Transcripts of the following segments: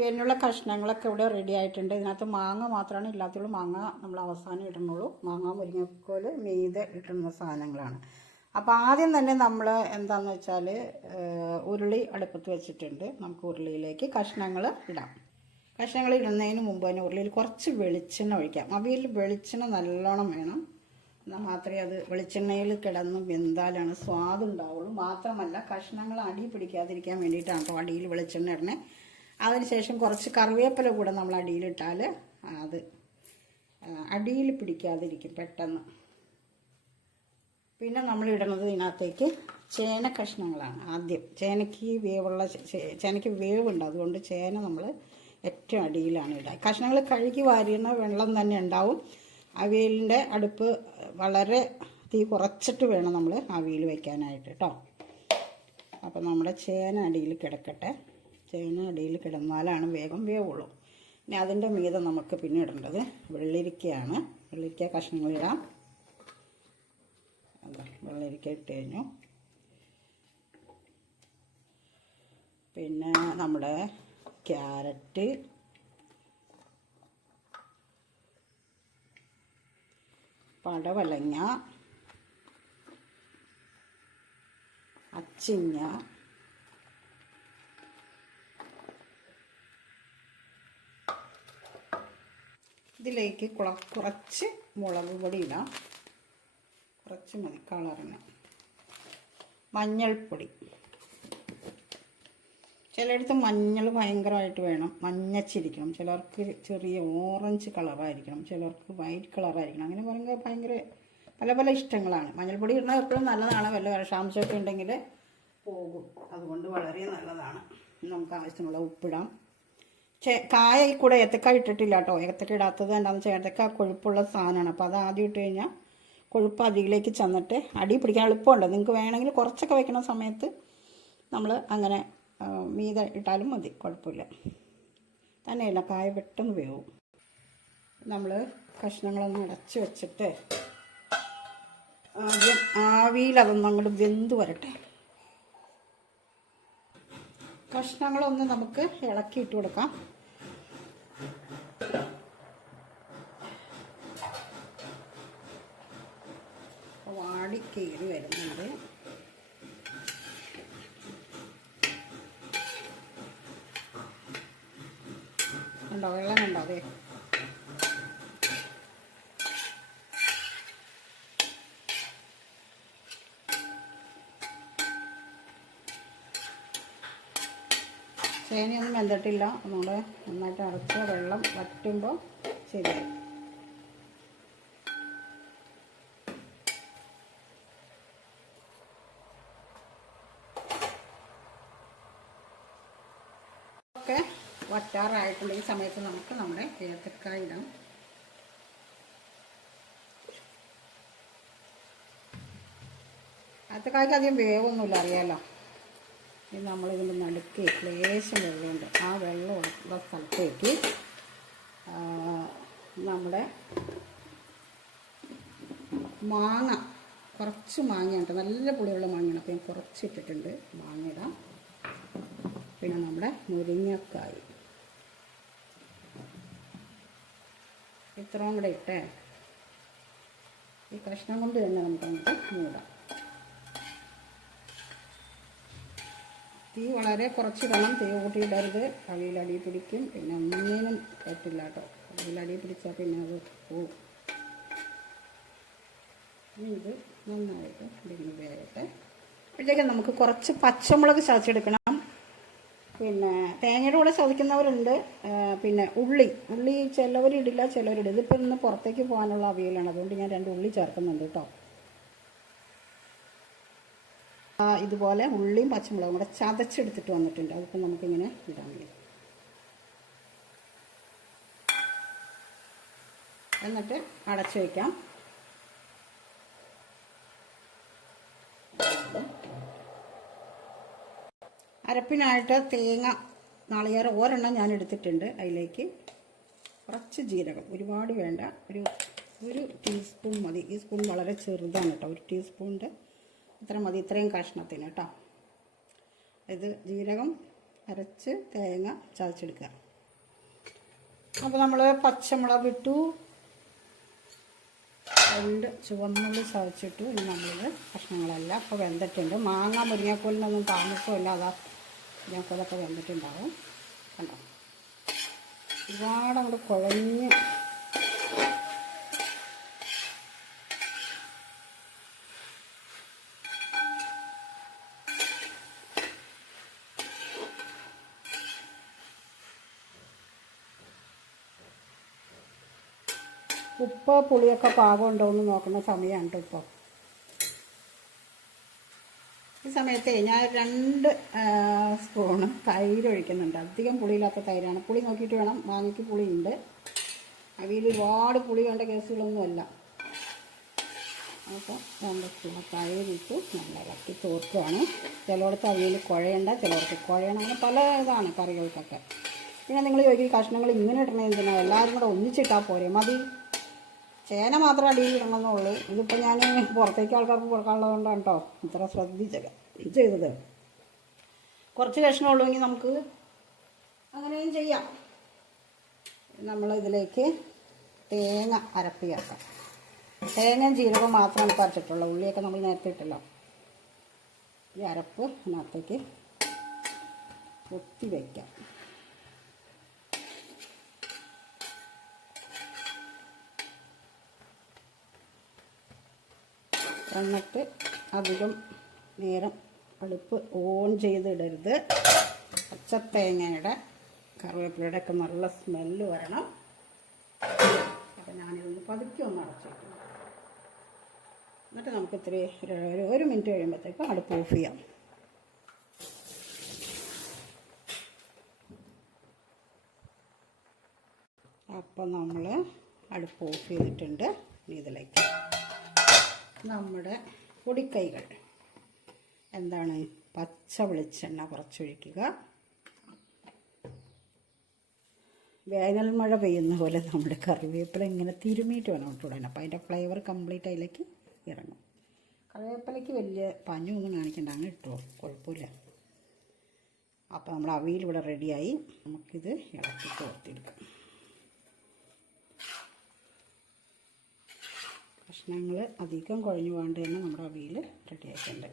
ഇതിനുള്ള കഷ്ണങ്ങളൊക്കെ ഇവിടെ റെഡി ആയിട്ടുണ്ട്. ഇതിനകത്ത് മാങ്ങ മാത്രമാണ് ഇല്ലാത്തുള്ളൂ. മാങ്ങ നമ്മൾ അവസാനം ഇടുന്നുള്ളൂ. മാങ്ങ മുരിങ്ങക്കോൽ മീതെ ഇടുന്ന സാധനങ്ങളാണ്. അപ്പോൾ ആദ്യം തന്നെ നമ്മൾ എന്താണെന്ന് വെച്ചാൽ ഉരുളി അടുപ്പത്ത് വെച്ചിട്ടുണ്ട്. നമുക്ക് ഉരുളിയിലേക്ക് കഷ്ണങ്ങൾ ഇടാം. കഷ്ണങ്ങൾ ഇടുന്നതിന് മുമ്പ് തന്നെ ഉരുളിയിൽ കുറച്ച് വെളിച്ചെണ്ണ ഒഴിക്കാം. അവയിൽ വെളിച്ചെണ്ണ നല്ലോണം വേണം. എന്നാൽ മാത്രമേ അത് വെളിച്ചെണ്ണയിൽ കിടന്ന് വെന്താലാണ് സ്വാദ് ഉണ്ടാവുള്ളൂ. മാത്രമല്ല കഷ്ണങ്ങൾ അടി പിടിക്കാതിരിക്കാൻ വേണ്ടിയിട്ടാണ് കേട്ടോ അടിയിൽ വെളിച്ചെണ്ണ ഇടണേ അതിനുശേഷം കുറച്ച് കറിവേപ്പില കൂടെ നമ്മൾ അടിയിലിട്ടാൽ അത് അടിയിൽ പിടിക്കാതിരിക്കും പെട്ടെന്ന്. പിന്നെ നമ്മൾ ഇടുന്നത് ഇതിനകത്തേക്ക് ചേന കഷ്ണങ്ങളാണ് ആദ്യം. ചേനയ്ക്ക് വേവുള്ള ചേനയ്ക്ക് വേവുണ്ട്. അതുകൊണ്ട് ചേന നമ്മൾ ഏറ്റവും അടിയിലാണ് ഇടുക. കഷ്ണങ്ങൾ കഴുകി വാരിയുന്ന വെള്ളം തന്നെ ഉണ്ടാവും. അവിയലിന്റെ അടുപ്പ് വളരെ തീ കുറച്ചിട്ട് വേണം നമ്മൾ അവിയൽ വയ്ക്കാനായിട്ട് കേട്ടോ അപ്പോൾ നമ്മുടെ ചേന അടിയിൽ കിടക്കട്ടെ. ചേന അടിയിൽ കിടന്നാലാണ് വേഗം വേവുള്ളൂ. ഇനി അതിന്റെ മീതെ നമുക്ക് പിന്നെ ഇടേണ്ടത് വെള്ളരിക്കയാണ്. വെള്ളരിക്ക കഷ്ണങ്ങളിടാം അതാ വെള്ളരിക്ക ഇട്ട് കഴിഞ്ഞു. പിന്നെ നമ്മുടെ ക്യാരറ്റ്. പടവലങ്ങ. അച്ചിങ്ങ. ഇതിലേക്ക് കുള കുറച്ച് മുളക് പൊടി ഇടാം. കുറച്ച് മതി കളറിന് മഞ്ഞൾപ്പൊടി. ചിലയിടത്ത് മഞ്ഞൾ ഭയങ്കരമായിട്ട് വേണം. മഞ്ഞച്ചിരിക്കണം. ചിലർക്ക് ചെറിയ ഓറഞ്ച് കളറായിരിക്കണം. ചിലർക്ക് വൈറ്റ് കളറായിരിക്കണം. അങ്ങനെ പറയുമ്പോൾ ഭയങ്കര പല പല ഇഷ്ടങ്ങളാണ്. മഞ്ഞൾപ്പൊടി ഇടുന്നത് എപ്പോഴും നല്ലതാണ്. വല്ല വിഷാംശമൊക്കെ ഉണ്ടെങ്കിൽ പോകും. അതുകൊണ്ട് വളരെ നല്ലതാണ്. നമുക്ക് ആവശ്യത്തിനുള്ള ഉപ്പിടാം. കായ ഈ കൂടെ ഏത്തക്ക ഇട്ടിട്ടില്ല കേട്ടോ ഏത്തക്ക ഇടാത്തത് എന്താണെന്ന് വെച്ചാൽ ഏത്തക്ക കൊഴുപ്പുള്ള സാധനമാണ് അപ്പോൾ അത് ആദ്യം ഇട്ട് കഴിഞ്ഞാൽ കൊഴുപ്പ് അതിലേക്ക് ചെന്നിട്ട് അടി പിടിക്കാൻ എളുപ്പമുണ്ട്. നിങ്ങൾക്ക് വേണമെങ്കിൽ കുറച്ചൊക്കെ വെക്കുന്ന സമയത്ത് നമ്മൾ അങ്ങനെ മീതെ ഇട്ടാലും മതി. കുഴപ്പമില്ല. തന്നെയല്ല കായ പെട്ടെന്ന് വേവും. നമ്മൾ കഷ്ണങ്ങളൊന്ന് അടച്ച് വെച്ചിട്ട് ആദ്യം ആവിയിൽ അതൊന്നും അങ്ങോട്ട് വെന്ത് വരട്ടെ. കഷ്ണങ്ങളൊന്ന് നമുക്ക് ഇളക്കി ഇട്ട് കൊടുക്കാം. വാടി കയറി വരുന്നുണ്ട്. ഉണ്ടോ വെള്ളം ഉണ്ടോ അതെ ചേനയൊന്നും വെന്തിട്ടില്ല. നമ്മൾ നന്നായിട്ട് അടച്ച് വെള്ളം വറ്റുമ്പോൾ ശരിയായി ഒക്കെ വറ്റാറായിട്ടുള്ള ഈ സമയത്ത് നമുക്ക് നമ്മുടെ ഏത്തക്കായ ഇടാം. ഏത്തക്കായ്ക്ക് അധികം വേവൊന്നുമില്ല അറിയാലോ. ഇത് നമ്മളിതിന്റെ നടുക്ക് ലേശം വെള്ളമുണ്ട് ആ വെള്ളം ഉള്ള സ്ഥലത്തേക്ക് നമ്മുടെ മാങ്ങ കുറച്ച് മാങ്ങയുണ്ട് നല്ല പുളിയുള്ള മാങ്ങയാണ്. അപ്പോൾ ഞാൻ കുറച്ച് ഇട്ടിട്ടുണ്ട് മാങ്ങ പിന്നെ നമ്മുടെ മുരിങ്ങക്കായ്. ഇത്രയും കൂടെ ഇട്ടേ. ഈ കഷ്ണം കൊണ്ട് തന്നെ നമുക്ക് അങ്ങോട്ട് മൂടാം. തീ വളരെ കുറച്ച് വേണം തീ കൂട്ടിയിടരുത്. കവിയിൽ അടി പിടിക്കും. പിന്നെ ഒന്നിനും പറ്റില്ല കേട്ടോ. കവിയിൽ അടി പിടിച്ചാൽ പിന്നെ അത് പോവും. ഇത് നന്നായിട്ട് ഇതിന് വേകട്ടെ അപ്പോഴത്തേക്ക് നമുക്ക് കുറച്ച് പച്ചമുളക് ചതച്ചെടുക്കണം. പിന്നെ തേങ്ങയുടെ കൂടെ ചതയ്ക്കുന്നവരുണ്ട് പിന്നെ ഉള്ളി. ഉള്ളി ചിലവരിടില്ല ചിലവരിടും ഇതിപ്പോൾ ഇന്ന് പുറത്തേക്ക് പോകാനുള്ള അവിയലാണ്. അതുകൊണ്ട് ഞാൻ രണ്ട് ഉള്ളി ചേർക്കുന്നുണ്ട് കേട്ടോ ആ, ഇതുപോലെ ഉള്ളിയും പച്ചമുളകും കൂടെ ചതച്ചെടുത്തിട്ട് വന്നിട്ടുണ്ട്. അതിപ്പോൾ നമുക്കിങ്ങനെ ഇടാൻ കഴിയും. എന്നിട്ട് അടച്ചു വയ്ക്കാം അരപ്പിനായിട്ട് തേങ്ങ നാളികേരം ഒരെണ്ണം ഞാൻ എടുത്തിട്ടുണ്ട് അതിലേക്ക്. കുറച്ച് ജീരകം. ഒരുപാട് വേണ്ട. ഒരു ഒരു ടീസ്പൂൺ മതി. ഈ സ്പൂൺ വളരെ ചെറുതാണ് കേട്ടോ. ഒരു ടീസ്പൂണിന്റെ ഇത്ര മതി ഇത്രയും കഷ്ണത്തിന് കേട്ടോ ഇത് ജീരകം അരച്ച് തേങ്ങ ചതച്ചെടുക്കുക. അപ്പോൾ നമ്മൾ പച്ചമുളക് ഇട്ടു. രണ്ട് ചുവന്നുള്ളി ചതച്ചിട്ടു. ഇനി നമ്മളിത് കഷ്ണങ്ങളെല്ലാം ഇപ്പോൾ വെന്തിട്ടുണ്ട്. മാങ്ങ മുരിങ്ങക്കോലിനൊന്നും താമസമില്ല. അതാ മുരിങ്ങക്കോലൊക്കെ വെന്തിട്ടുണ്ടാവും. കണ്ടോ? ഒരുപാട് അങ്ങോട്ട് കുഴഞ്ഞ് ഉപ്പ് പുളിയൊക്കെ പാകമുണ്ടോ എന്ന് നോക്കുന്ന സമയമാണ് ഇപ്പോൾ ഈ സമയത്തെ ഞാൻ രണ്ട് സ്പൂണ് തൈര് ഒഴിക്കുന്നുണ്ട്. അധികം പുളിയില്ലാത്ത തൈരാണ്. പുളി നോക്കിയിട്ട് വേണം. മാങ്ങയ്ക്ക് പുളിയുണ്ട്. അവിയിൽ ഒരുപാട് പുളി വേണ്ട കേസുകളൊന്നുമല്ല അപ്പോൾ രണ്ട് സ്പൂണ് തൈരിട്ട് നല്ല ഇളക്കി തോർക്കുകയാണ് ചിലയിടത്ത് അവയിൽ കുഴയണ്ട ചിലയിടത്ത് കുഴയണം. അങ്ങനെ പല ഇതാണ് കറികൾക്കൊക്കെ. പിന്നെ നിങ്ങൾ ചോദിക്കും കഷ്ണങ്ങൾ ഇങ്ങനെ ഇടണേ എന്തിനാണ് എല്ലാവരും കൂടെ ഒന്നിച്ചിട്ടാൽ പോരെ? മതി. ചേന മാത്രം അടിയിൽ ഇടണമെന്നുള്ളൂ ഇതിപ്പോൾ ഞാൻ പുറത്തേക്ക് ആൾക്കാർക്ക് കൊടുക്കാനുള്ളതുകൊണ്ടാണ് കേട്ടോ ഇത്ര ശ്രദ്ധിച്ചത് ചെയ്തത്. കുറച്ച് കഷ്ണം ഉള്ളുവെങ്കിൽ നമുക്ക് അങ്ങനെയും ചെയ്യാം. നമ്മൾ ഇതിലേക്ക് തേങ്ങ അരപ്പിയാക്കാം. തേങ്ങ തേങ്ങയും ജീരകവും മാത്രമാണ് ഇപ്പോൾ ഉള്ളിയൊക്കെ നമ്മൾ നേരത്തെ ഇട്ടല്ലോ. ഈ അരപ്പ് അതിനകത്തേക്ക് കൊത്തി വയ്ക്കാം എന്നിട്ട് അധികം നേരം അടുപ്പ് ഓൺ ചെയ്തിടരുത്. പച്ചത്തേങ്ങയുടെ കറിവേപ്പിലയുടെ ഒക്കെ നല്ല സ്മെല്ല് വരണം. അപ്പം ഞാനിതൊന്ന് പതുക്കി ഒന്ന് അടച്ചിട്ടു എന്നിട്ട് നമുക്ക് ഇത്തിരി ഒരു ഒരു- മിനിറ്റ് കഴിയുമ്പോഴത്തേക്കും അടുപ്പ് ഓഫ് ചെയ്യാം. അപ്പം നമ്മൾ അടുപ്പ് ഓഫ് ചെയ്തിട്ടുണ്ട്. ഇതിലേക്ക് നമ്മുടെ പൊടിക്കൈകൾ. എന്താണ്? പച്ച വെളിച്ചെണ്ണ കുറച്ചൊഴിക്കുക. വേനൽ മഴ പെയ്യുന്ന പോലെ നമ്മുടെ കറിവേപ്പില ഇങ്ങനെ തിരുമിയിട്ട് വേണം ഇട്ടിടാൻ അപ്പോൾ അതിന്റെ ഫ്ലേവർ കംപ്ലീറ്റ് അതിലേക്ക് ഇറങ്ങും. കറിവേപ്പിലയ്ക്ക് വലിയ പഞ്ഞൊന്നും കാണിക്കേണ്ട. അങ്ങനെ ഇട്ടോ. കുഴപ്പമില്ല. അപ്പോൾ നമ്മൾ അവിയൽ ഇവിടെ റെഡിയായി നമുക്കിത് ഇളക്കി തോർത്തെടുക്കാം കഷ്ണങ്ങൾ അധികം കുഴഞ്ഞു പോകാണ്ട് തന്നെ നമ്മുടെ അവിയൽ റെഡി ആയിട്ടുണ്ട്.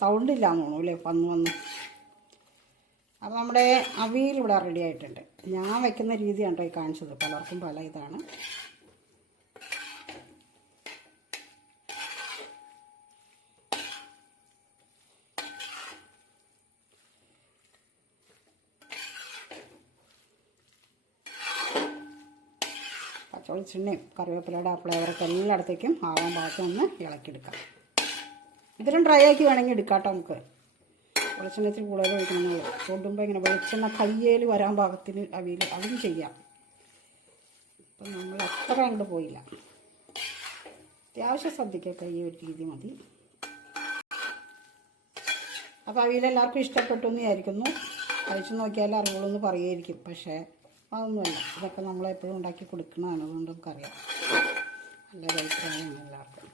സൗണ്ട് തോന്നുന്നു അല്ലേ? വന്ന് വന്ന്. അപ്പോൾ നമ്മുടെ അവിയൽ ഇവിടെ റെഡി ആയിട്ടുണ്ട്. ഞാൻ വെക്കുന്ന രീതിയാണ് കേട്ടോ ഈ കാണിച്ചത്. പലർക്കും പല ഇതാണ്. പച്ചവെളിച്ചെണ്ണയും കറിവേപ്പിലയുടെ ആ ഫ്ലേവറൊക്കെ എല്ലായിടത്തേക്കും ആവാൻ പാകത്തിൽ ഒന്ന് ഇളക്കിയെടുക്കാം. ഇതിലും ഡ്രൈ ആക്കി വേണമെങ്കിൽ എടുക്കാം കേട്ടോ നമുക്ക്. വെളിച്ചെണ്ണ ഇത്തിരി കൂടുതൽ ഒഴിക്കണമെന്നുള്ളൂ കൊണ്ടുമ്പോൾ ഇങ്ങനെ വെളിച്ചെണ്ണ കയ്യേൽ വരാൻ പാകത്തിന് അവിയിൽ അതും ചെയ്യാം. ഇപ്പം നമ്മൾ അത്ര അങ്ങോട്ട് പോയില്ല. അത്യാവശ്യം ശ്രദ്ധിക്കട്ടെ ഈ ഒരു രീതി മതി. അപ്പോൾ അവിയൽ എല്ലാവർക്കും ഇഷ്ടപ്പെട്ടു എന്ന് വിചാരിക്കുന്നു. കഴിച്ചു നോക്കിയാൽ അറിവുള്ളൂ പറയുമായിരിക്കും. പക്ഷേ അതൊന്നുമല്ല. ഇതൊക്കെ നമ്മളെപ്പോഴും ഉണ്ടാക്കി കൊടുക്കുന്നതാണ് അതുകൊണ്ട് നമുക്കറിയാം. നല്ല അഭിപ്രായമാണ് എല്ലാവർക്കും.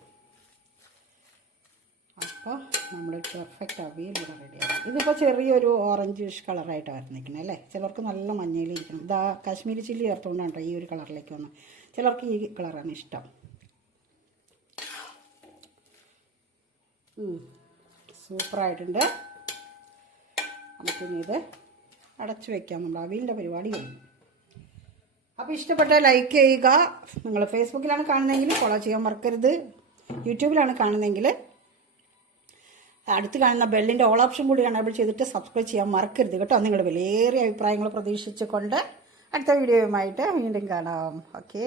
അപ്പോൾ നമ്മൾ പെർഫെക്റ്റ് അവിയൽ ഇവിടെ റെഡിയായി ഇതിപ്പോൾ ചെറിയൊരു ഓറഞ്ചിഷ് കളറായിട്ട് വരുന്നിരിക്കുന്നത് അല്ലേ? ചിലർക്ക് നല്ല മഞ്ഞയിലിരിക്കണം. ഇതാ കാശ്മീരി ചില്ലി ചേർത്തുകൊണ്ടാണ് ഈ ഒരു കളറിലേക്ക് വന്നത്. ചിലർക്ക് ഈ കളറാണ് ഇഷ്ടം. സൂപ്പറായിട്ടുണ്ട്. നമുക്കിനി ഇത് അടച്ചു വെക്കാം. നമ്മൾ അവിയലിന്റെ പരിപാടി കഴിഞ്ഞു. അപ്പോൾ ഇഷ്ടപ്പെട്ട ലൈക്ക് ചെയ്യുക. നിങ്ങൾ ഫേസ്ബുക്കിലാണ് കാണുന്നതെങ്കിൽ ഫോളോ ചെയ്യാൻ മറക്കരുത്. യൂട്യൂബിലാണ് കാണുന്നതെങ്കിൽ അടുത്ത് കാണുന്ന ബെല്ലിന്റെ ഓൾ ഓപ്ഷൻ കൂടി എനേബിൾ ചെയ്തിട്ട് സബ്സ്ക്രൈബ് ചെയ്യാൻ മറക്കരുത് കേട്ടോ. നിങ്ങളുടെ വലിയ അഭിപ്രായങ്ങൾ പ്രതീക്ഷിച്ചുകൊണ്ട് അടുത്ത വീഡിയോയുമായിട്ട് വീണ്ടും കാണാം. ഓക്കെ